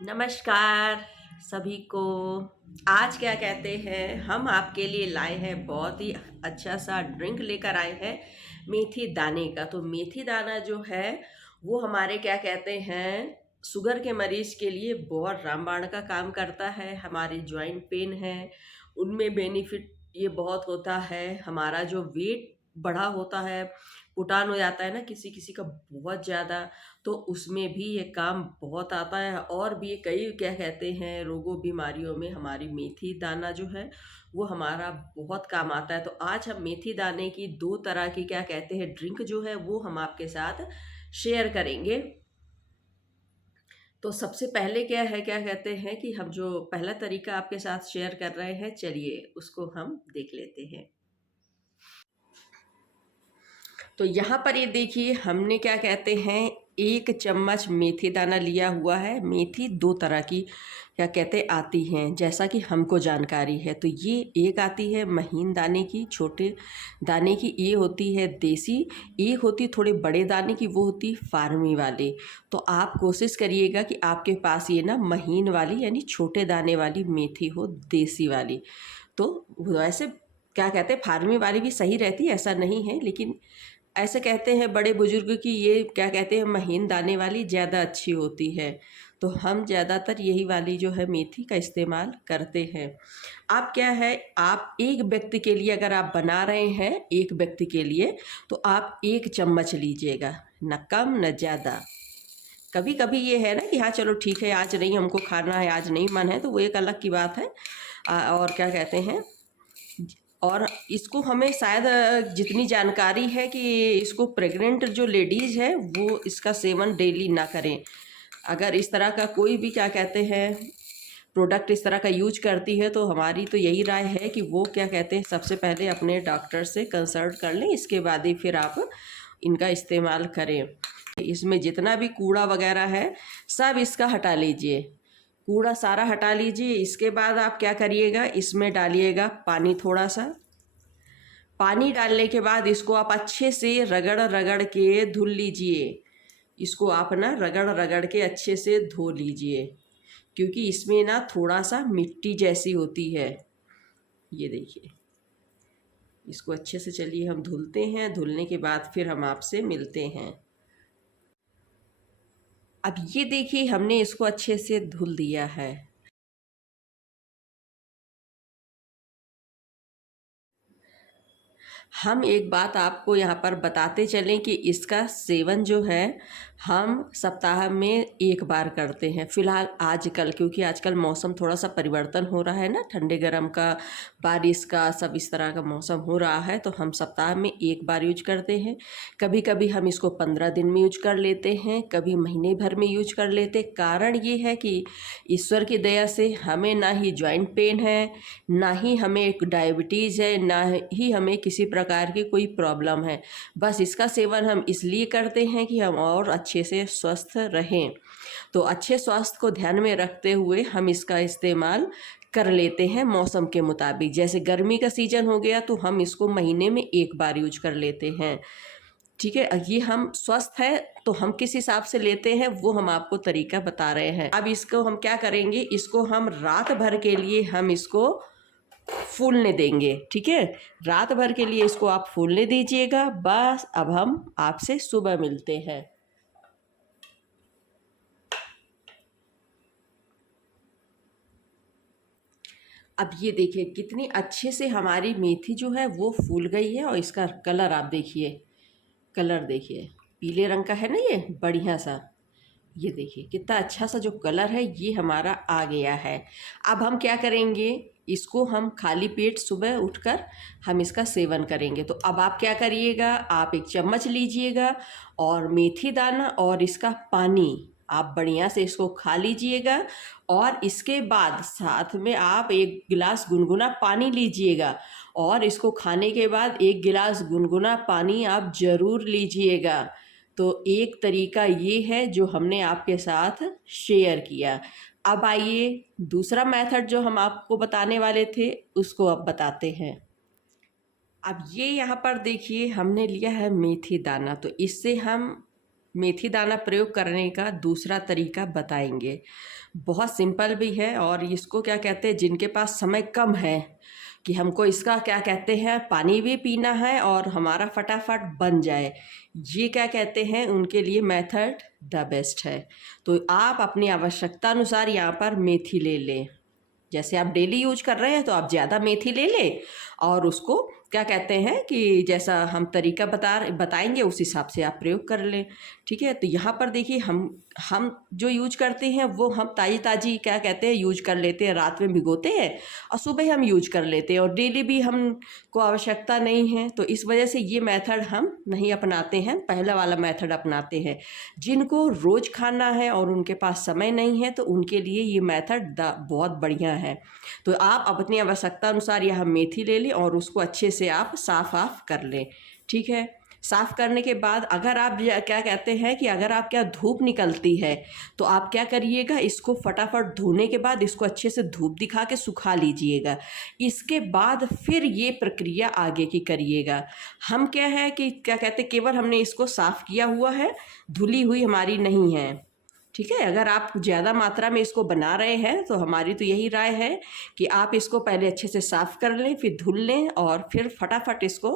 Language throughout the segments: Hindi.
नमस्कार सभी को। आज क्या कहते हैं, हम आपके लिए लाए हैं बहुत ही अच्छा सा ड्रिंक लेकर आए हैं मेथी दाने का। तो मेथी दाना जो है वो हमारे क्या कहते हैं, शुगर के मरीज के लिए बहुत रामबाण का काम करता है। हमारे जॉइंट पेन है उनमें बेनिफिट ये बहुत होता है। हमारा जो वेट बढ़ा होता है, पुटान हो जाता है ना किसी किसी का बहुत ज़्यादा, तो उसमें भी ये काम बहुत आता है। और भी ये कई क्या कहते हैं रोगों बीमारियों में हमारी मेथी दाना जो है वो हमारा बहुत काम आता है। तो आज हम मेथी दाने की दो तरह की क्या कहते हैं ड्रिंक जो है वो हम आपके साथ शेयर करेंगे। तो सबसे पहले क्या कहते हैं कि हम जो पहला तरीका आपके साथ शेयर कर रहे हैं, चलिए उसको हम देख लेते हैं। तो यहाँ पर ये देखिए, हमने क्या कहते हैं 1 चम्मच मेथी दाना लिया हुआ है। मेथी दो तरह की क्या कहते आती हैं, जैसा कि हमको जानकारी है। तो ये एक आती है महीन दाने की, छोटे दाने की, ये होती है देसी। एक होती थोड़े बड़े दाने की, वो होती फार्मी वाली। तो आप कोशिश करिएगा कि आपके पास ये ना महीन वाली यानी छोटे दाने वाली मेथी हो, देसी वाली। तो वैसे क्या कहते हैं फार्मी वाली भी सही रहती है, ऐसा नहीं है, लेकिन ऐसे कहते हैं बड़े बुजुर्ग कि ये क्या कहते हैं महीन दाने वाली ज़्यादा अच्छी होती है। तो हम ज़्यादातर यही वाली जो है मेथी का इस्तेमाल करते हैं। आप क्या है, आप एक व्यक्ति के लिए अगर आप बना रहे हैं, एक व्यक्ति के लिए, तो आप 1 चम्मच लीजिएगा, न कम न ज़्यादा। कभी कभी ये है ना कि हाँ चलो ठीक है, आज नहीं हमको खाना है, आज नहीं मन है, तो वो एक अलग की बात है। और क्या कहते हैं, और इसको हमें शायद जितनी जानकारी है कि इसको प्रेग्नेंट जो लेडीज़ है वो इसका सेवन डेली ना करें। अगर इस तरह का कोई भी क्या कहते हैं प्रोडक्ट इस तरह का यूज करती है, तो हमारी तो यही राय है कि वो क्या कहते हैं सबसे पहले अपने डॉक्टर से कंसल्ट कर लें, इसके बाद ही फिर आप इनका इस्तेमाल करें। इसमें जितना भी कूड़ा वगैरह है सब इसका हटा लीजिए, कूड़ा सारा हटा लीजिए। इसके बाद आप क्या करिएगा, इसमें डालिएगा पानी थोड़ा सा। पानी डालने के बाद इसको आप अच्छे से रगड़ रगड़ के धुल लीजिए। इसको आप ना रगड़ रगड़ के अच्छे से धो लीजिए, क्योंकि इसमें ना थोड़ा सा मिट्टी जैसी होती है। ये देखिए, इसको अच्छे से चलिए हम धुलते हैं। धुलने के बाद फिर हम आपसे मिलते हैं। अब ये देखिए, हमने इसको अच्छे से धुल दिया है। हम एक बात आपको यहाँ पर बताते चलें कि इसका सेवन जो है हम सप्ताह में एक बार करते हैं फ़िलहाल आजकल, क्योंकि आजकल मौसम थोड़ा सा परिवर्तन हो रहा है ना, ठंडे गर्म का, बारिश का, सब इस तरह का मौसम हो रहा है। तो हम सप्ताह में एक बार यूज करते हैं। कभी कभी हम इसको 15 दिन में यूज कर लेते हैं, कभी महीने भर में यूज कर लेते। कारण ये है कि ईश्वर की दया से हमें ना ही जॉइंट पेन है, ना ही हमें एक डायबिटीज़ है, ना ही हमें किसी प्रकार की कोई प्रॉब्लम है। बस इसका सेवन हम इसलिए करते हैं कि हम और अच्छे से स्वस्थ रहें। तो अच्छे स्वास्थ्य को ध्यान में रखते हुए हम इसका इस्तेमाल कर लेते हैं मौसम के मुताबिक। जैसे गर्मी का सीजन हो गया तो हम इसको महीने में एक बार यूज कर लेते हैं। ठीक है, ये हम स्वस्थ है तो हम किस हिसाब से लेते हैं वो हम आपको तरीका बता रहे हैं। अब इसको हम क्या करेंगे, इसको हम रात भर के लिए हम इसको फूलने देंगे। ठीक है, रात भर के लिए इसको आप फूलने दीजिएगा। बस अब हम आपसे सुबह मिलते हैं। अब ये देखिए कितनी अच्छे से हमारी मेथी जो है वो फूल गई है, और इसका कलर आप देखिए, कलर देखिए पीले रंग का है ना, ये बढ़िया सा। ये देखिए कितना अच्छा सा जो कलर है ये हमारा आ गया है। अब हम क्या करेंगे, इसको हम खाली पेट सुबह उठकर हम इसका सेवन करेंगे। तो अब आप क्या करिएगा, आप 1 चम्मच लीजिएगा और मेथी दाना और इसका पानी आप बढ़िया से इसको खा लीजिएगा। और इसके बाद साथ में आप 1 गिलास गुनगुना पानी लीजिएगा, और इसको खाने के बाद 1 गिलास गुनगुना पानी आप ज़रूर लीजिएगा। तो एक तरीका ये है जो हमने आपके साथ शेयर किया। अब आइए दूसरा मेथड जो हम आपको बताने वाले थे उसको अब बताते हैं। अब ये यहाँ पर देखिए, हमने लिया है मेथी दाना। तो इससे हम मेथी दाना प्रयोग करने का दूसरा तरीका बताएंगे। बहुत सिंपल भी है और इसको क्या कहते हैं, जिनके पास समय कम है कि हमको इसका क्या कहते हैं पानी भी पीना है और हमारा फटाफट बन जाए, ये क्या कहते हैं उनके लिए मेथड द बेस्ट है। तो आप अपनी आवश्यकता अनुसार यहाँ पर मेथी ले लें। जैसे आप डेली यूज कर रहे हैं तो आप ज़्यादा मेथी ले लें और उसको क्या कहते हैं कि जैसा हम तरीका बताएंगे उस हिसाब से आप प्रयोग कर लें। ठीक है, तो यहाँ पर देखिए हम जो यूज करते हैं वो हम ताज़ी ताज़ी क्या कहते हैं यूज कर लेते हैं, रात में भिगोते हैं और सुबह हम यूज कर लेते हैं और डेली भी हमको आवश्यकता नहीं है, तो इस वजह से ये मेथड हम नहीं अपनाते हैं, पहला वाला मेथड अपनाते हैं। जिनको रोज़ खाना है और उनके पास समय नहीं है तो उनके लिए ये मेथड बहुत बढ़िया है। तो आप अपनी आवश्यकता अनुसार यह मेथी ले लें और उसको अच्छे से आप साफ कर लें। ठीक है, साफ़ करने के बाद अगर आप क्या कहते हैं कि अगर आप क्या धूप निकलती है तो आप क्या करिएगा, इसको फटाफट धोने के बाद इसको अच्छे से धूप दिखा के सुखा लीजिएगा। इसके बाद फिर ये प्रक्रिया आगे की करिएगा। हम क्या है कि क्या कहते हैं केवल हमने इसको साफ़ किया हुआ है, धुली हुई हमारी नहीं है। ठीक है, अगर आप ज़्यादा मात्रा में इसको बना रहे हैं तो हमारी तो यही राय है कि आप इसको पहले अच्छे से साफ़ कर लें, फिर धुल लें और फिर फटाफट इसको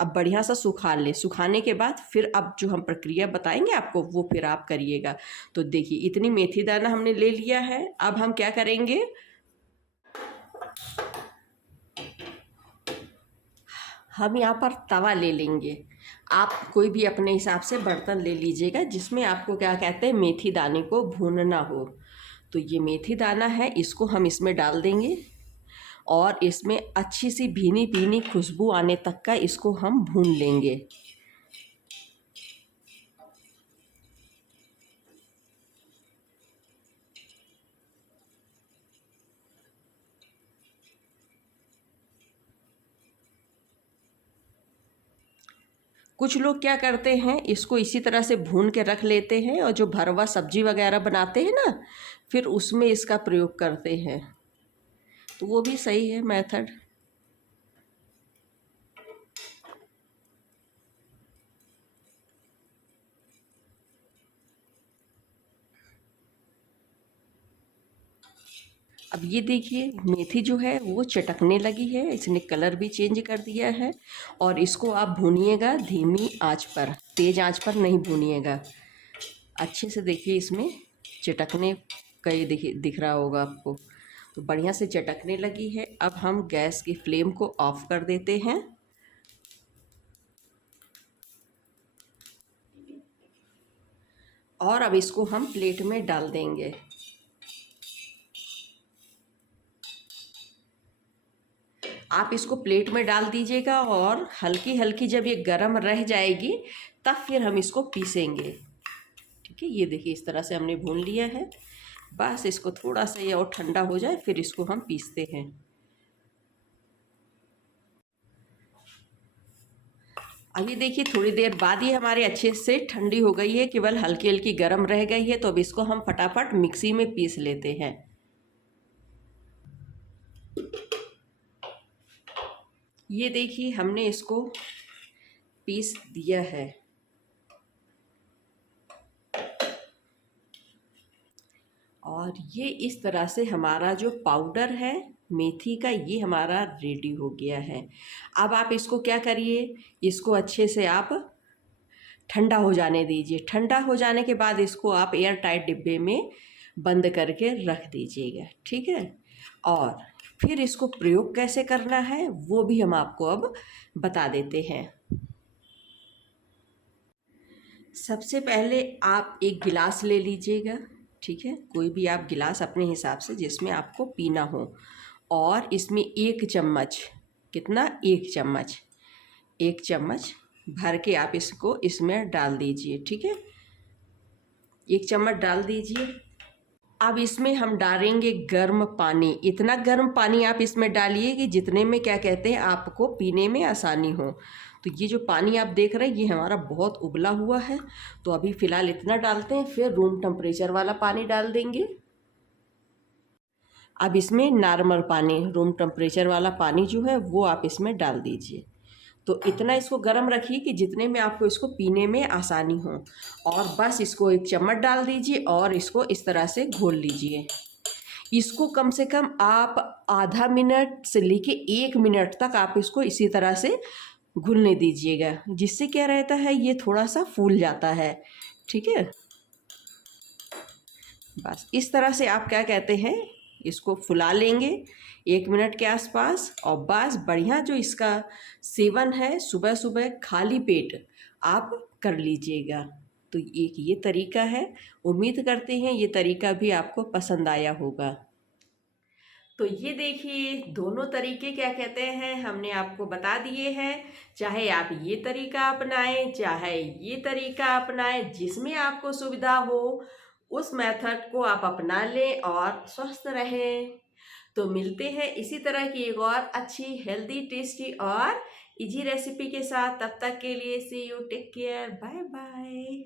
अब बढ़िया सा सुखा लें। सुखाने के बाद फिर अब जो हम प्रक्रिया बताएंगे आपको वो फिर आप करिएगा। तो देखिए इतनी मेथी दाना हमने ले लिया है। अब हम क्या करेंगे, हम यहाँ पर तवा ले लेंगे। आप कोई भी अपने हिसाब से बर्तन ले लीजिएगा जिसमें आपको क्या कहते हैं मेथी दाने को भूनना हो। तो ये मेथी दाना है, इसको हम इसमें डाल देंगे और इसमें अच्छी सी भीनी भीनी खुशबू आने तक का इसको हम भून लेंगे। कुछ लोग क्या करते हैं, इसको इसी तरह से भून के रख लेते हैं और जो भरवा सब्जी वगैरह बनाते हैं ना, फिर उसमें इसका प्रयोग करते हैं, तो वो भी सही है मेथड। अब ये देखिए मेथी जो है वो चटकने लगी है, इसने कलर भी चेंज कर दिया है। और इसको आप भूनिएगा धीमी आंच पर, तेज़ आंच पर नहीं भूनिएगा। अच्छे से देखिए इसमें चटकने का ये देखिए दिख रहा होगा आपको, तो बढ़िया से चटकने लगी है। अब हम गैस की फ्लेम को ऑफ कर देते हैं और अब इसको हम प्लेट में डाल देंगे। आप इसको प्लेट में डाल दीजिएगा और हल्की हल्की जब ये गर्म रह जाएगी तब फिर हम इसको पीसेंगे। ठीक है, ये देखिए इस तरह से हमने भून लिया है। बस इसको थोड़ा सा ये और ठंडा हो जाए फिर इसको हम पीसते हैं। अभी देखिए थोड़ी देर बाद ये हमारे अच्छे से ठंडी हो गई है, केवल हल्की हल्की गर्म रह गई है। तो अब इसको हम फटाफट मिक्सी में पीस लेते हैं। ये देखिए हमने इसको पीस दिया है और ये इस तरह से हमारा जो पाउडर है मेथी का ये हमारा रेडी हो गया है। अब आप इसको क्या करिए, इसको अच्छे से आप ठंडा हो जाने दीजिए। ठंडा हो जाने के बाद इसको आप एयर टाइट डिब्बे में बंद करके रख दीजिएगा। ठीक है, और फिर इसको प्रयोग कैसे करना है वो भी हम आपको अब बता देते हैं। सबसे पहले आप एक गिलास ले लीजिएगा। ठीक है, कोई भी आप गिलास अपने हिसाब से जिसमें आपको पीना हो, और इसमें 1 चम्मच, कितना 1 चम्मच भर के आप इसको इसमें डाल दीजिए। ठीक है, 1 चम्मच डाल दीजिए। अब इसमें हम डालेंगे गर्म पानी। इतना गर्म पानी आप इसमें डालिए कि जितने में क्या कहते हैं आपको पीने में आसानी हो। तो ये जो पानी आप देख रहे हैं ये हमारा बहुत उबला हुआ है, तो अभी फ़िलहाल इतना डालते हैं, फिर रूम टेम्परेचर वाला पानी डाल देंगे। अब इसमें नॉर्मल पानी, रूम टेम्परेचर वाला पानी जो है वो आप इसमें डाल दीजिए। तो इतना इसको गर्म रखिए कि जितने में आपको इसको पीने में आसानी हो। और बस इसको एक चम्मच डाल दीजिए और इसको इस तरह से घोल लीजिए। इसको कम से कम आप आधा मिनट से लेके 1 मिनट तक आप इसको इसी तरह से घुलने दीजिएगा, जिससे क्या रहता है ये थोड़ा सा फूल जाता है। ठीक है, बस इस तरह से आप क्या कहते हैं इसको फुला लेंगे 1 मिनट के आसपास। और बस बढ़िया जो इसका सेवन है सुबह सुबह खाली पेट आप कर लीजिएगा। तो एक ये तरीका है, उम्मीद करते हैं ये तरीका भी आपको पसंद आया होगा। तो ये देखिए दोनों तरीके क्या कहते हैं हमने आपको बता दिए हैं। चाहे आप ये तरीका अपनाएं चाहे ये तरीका अपनाएं, जिसमें आपको सुविधा हो उस मेथड को आप अपना लें और स्वस्थ रहें। तो मिलते हैं इसी तरह की एक और अच्छी हेल्दी टेस्टी और इजी रेसिपी के साथ। तब तक के लिए see you, take care, bye bye.